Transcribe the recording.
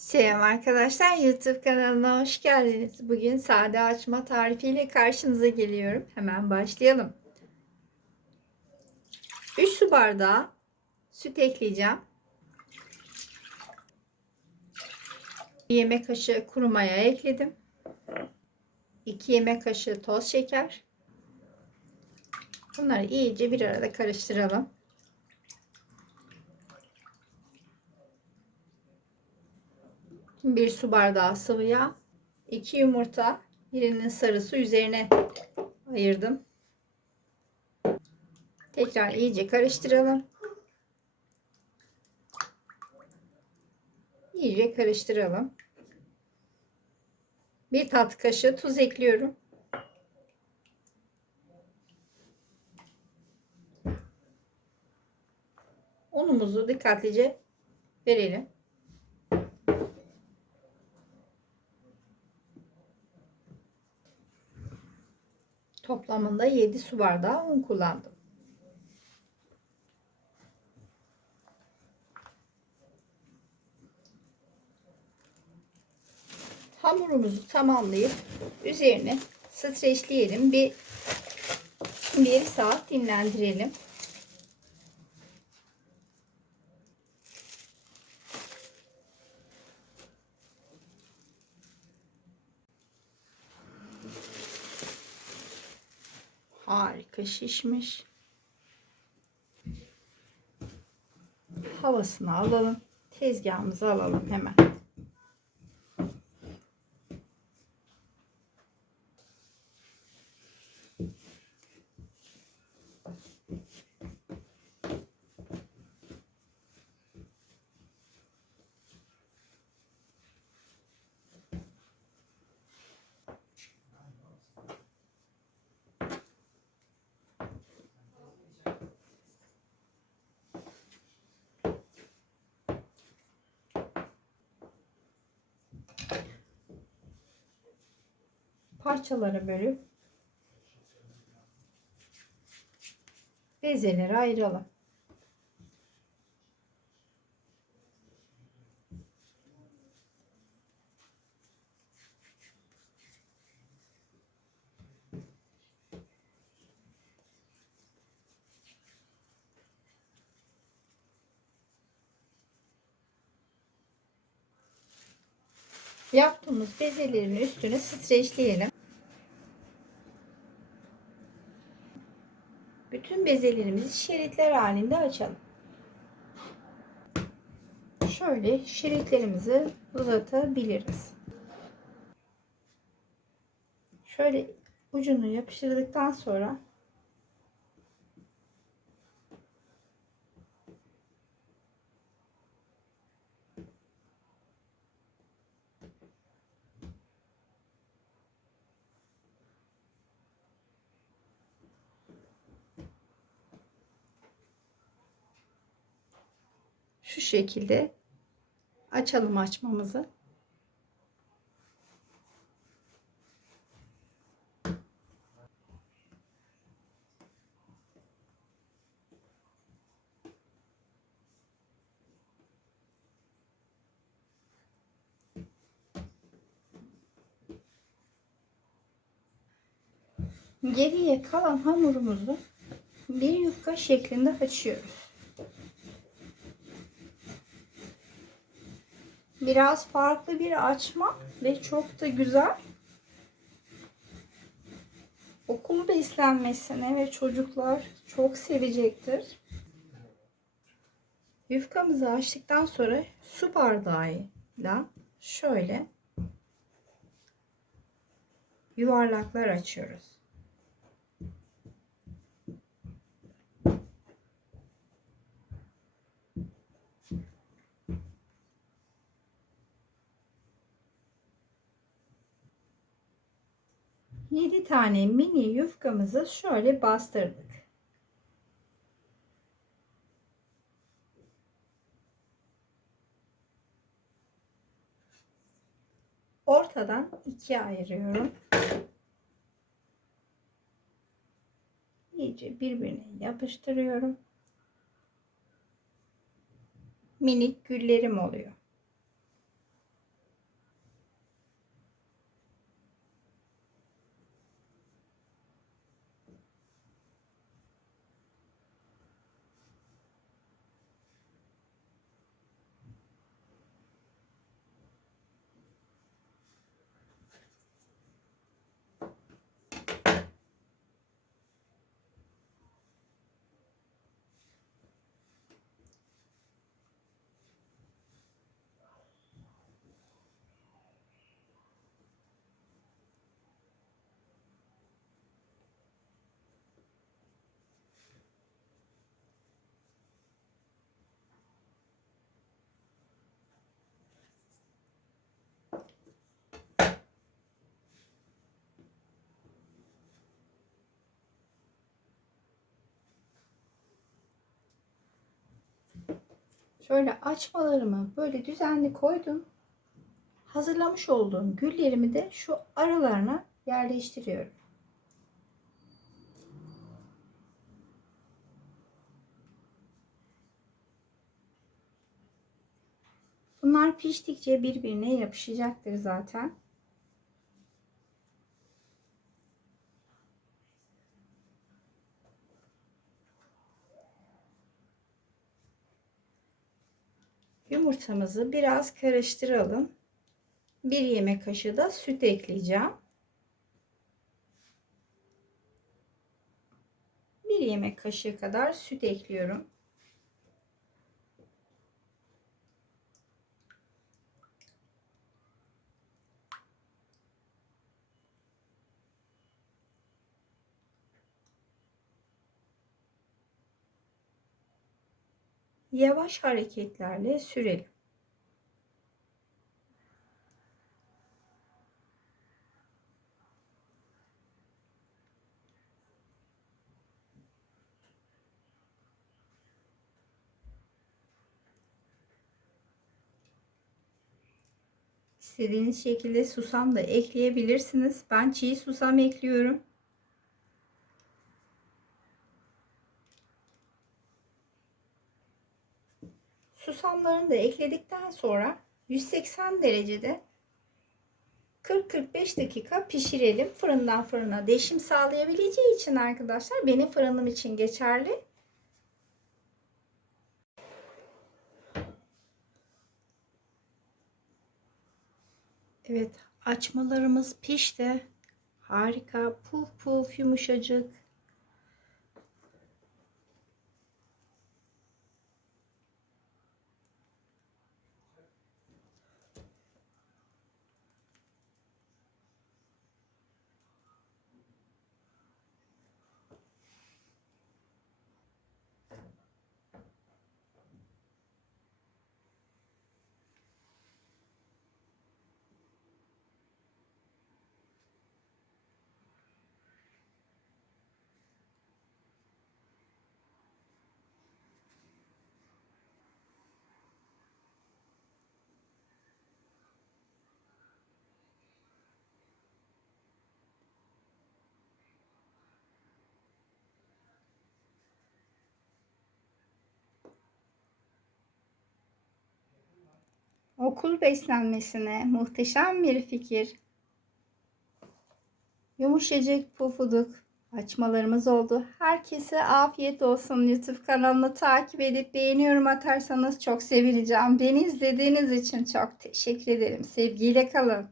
Selam arkadaşlar YouTube kanalına hoş geldiniz. Bugün sade açma tarifiyle karşınıza geliyorum. Hemen başlayalım. 3 su bardağı süt ekleyeceğim. 1 yemek kaşığı kuru maya ekledim. 2 yemek kaşığı toz şeker. Bunları iyice bir arada karıştıralım. 1 su bardağı sıvı yağ, 2 yumurta, birinin sarısı üzerine ayırdım. Tekrar iyice karıştıralım. İyice karıştıralım. Bir tatlı kaşığı tuz ekliyorum. Unumuzu dikkatlice verelim. Toplamında 7 su bardağı un kullandım. Hamurumuzu tamamlayıp üzerine streçleyelim. Bir, bir saat dinlendirelim. Harika şişmiş. Havasını alalım. Tezgahımızı alalım hemen. Parçalara bölüp bezelere ayıralım. Yaptığımız bezelerin üstüne streçleyelim. Bütün bezelerimizi şeritler halinde açalım. Şöyle şeritlerimizi uzatabiliriz. Şöyle ucunu yapıştırdıktan sonra şu şekilde açalım açmamızı. Geriye kalan hamurumuzu bir yufka şeklinde açıyoruz. Biraz farklı bir açma ve çok da güzel. Okul beslenmesine ve çocuklar çok sevecektir. Yufkamızı açtıktan sonra su bardağıyla şöyle yuvarlaklar açıyoruz. 7 tane mini yufkamızı şöyle bastırdık. Ortadan ikiye ayırıyorum. İyice birbirine yapıştırıyorum. Minik güllerim oluyor. Şöyle açmalarımı böyle düzenli koydum. Hazırlamış olduğum güllerimi de şu aralarına yerleştiriyorum. Bunlar piştikçe birbirine yapışacaktır zaten. Yumurtamızı biraz karıştıralım. Bir yemek kaşığı da süt ekleyeceğim. Bir yemek kaşığı kadar süt ekliyorum. Yavaş hareketlerle sürelim. İstediğiniz şekilde susam da ekleyebilirsiniz. Ben çiğ susam ekliyorum. Susamlarını da ekledikten sonra 180 derecede 40-45 dakika pişirelim. Fırından fırına değişim sağlayabileceği için arkadaşlar benim fırınım için geçerli. Evet açmalarımız pişti. Harika puf puf yumuşacık. Okul beslenmesine muhteşem bir fikir. Yumuşacık pufuduk açmalarımız oldu. Herkese afiyet olsun. YouTube kanalını takip edip beğeniyorum atarsanız çok sevineceğim. Beni izlediğiniz için çok teşekkür ederim. Sevgiyle kalın.